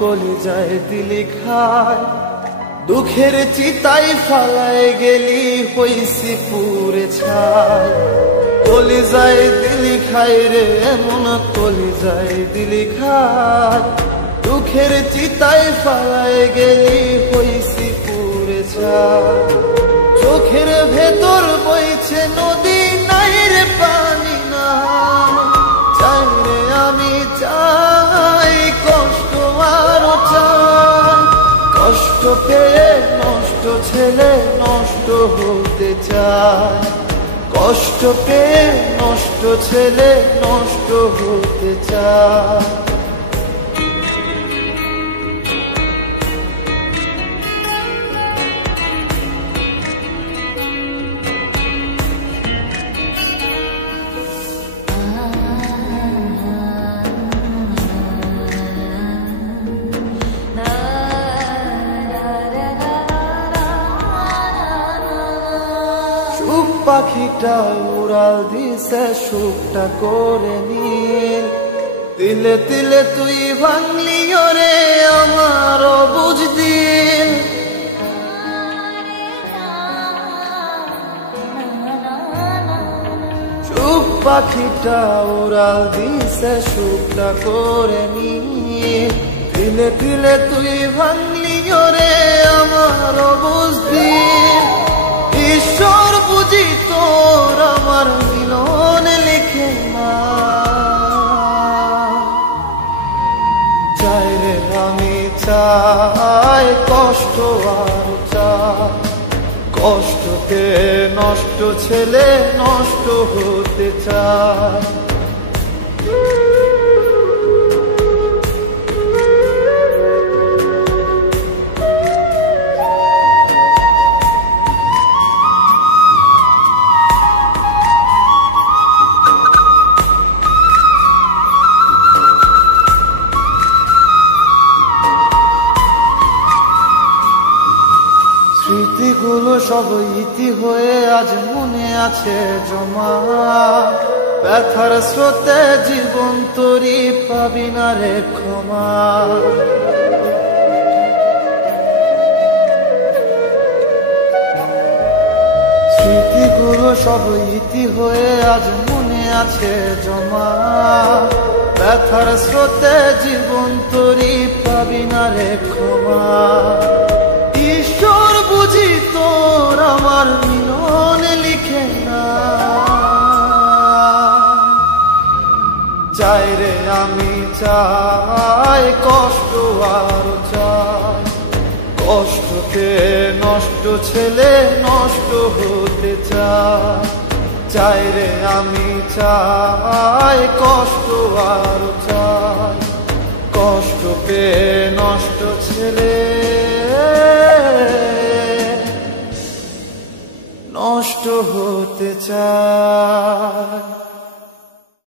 কলিজায় দিলি খায় দুঃখের চিতাই ফালায় গেলি হইছি পুরে ছাই কলিজায় দিলি খায় রে এমন কলিজায় দিলি খায় দুঃখের চিতাই ফালায় গেলি হইছি পুরে ছাই চোখের ভেতর বইছে নদী নাই রে পানি না চাই রে আমি চাই কষ্ট আরো চাই কষ্ট পেয়ে নষ্ট ছেলে নষ্ট হতে চায় কষ্ট পেয়ে নষ্ট ছেলে নষ্ট হতে চায় পাখিটা উড়াল দিছে সুখটা করে নীল তিলে তিলে তুই ভাঙলি রে আমার বুঝ দিল সুখ পাখিটা উড়াল দিছে সুখটা করে নীল তিলে তিলে তুই ভাঙলি রে আমার বুঝ দিল ঈশ্বর বুঝি তোর আমার মিলন লিখে না চাই রে আমি চাই কষ্ট আর চাই কষ্টকে নষ্ট ছেলে নষ্ট হতে চায় স্মৃতিগুলো সব ইতি হয়ে আজ মনে আছে জমা ব্যথার স্রোতে জীবন তরি পাবি না রে ক্ষমা স্মৃতিগুলো সব ইতি হয়ে আজ মনে আছে জমা ব্যথার স্রোতে জীবন তরি পাবি না রে ক্ষমা ঈশ্বর বুঝি তোর আমার মিলন লিখে না চাই রে আমি চাই কষ্ট আর চাই কষ্টকে নষ্ট ছেলে নষ্ট হতে চাই চাই রে আমি চাই কষ্ট আর চাই কষ্টকে নষ্ট ছেলে নষ্ট হতে চায়।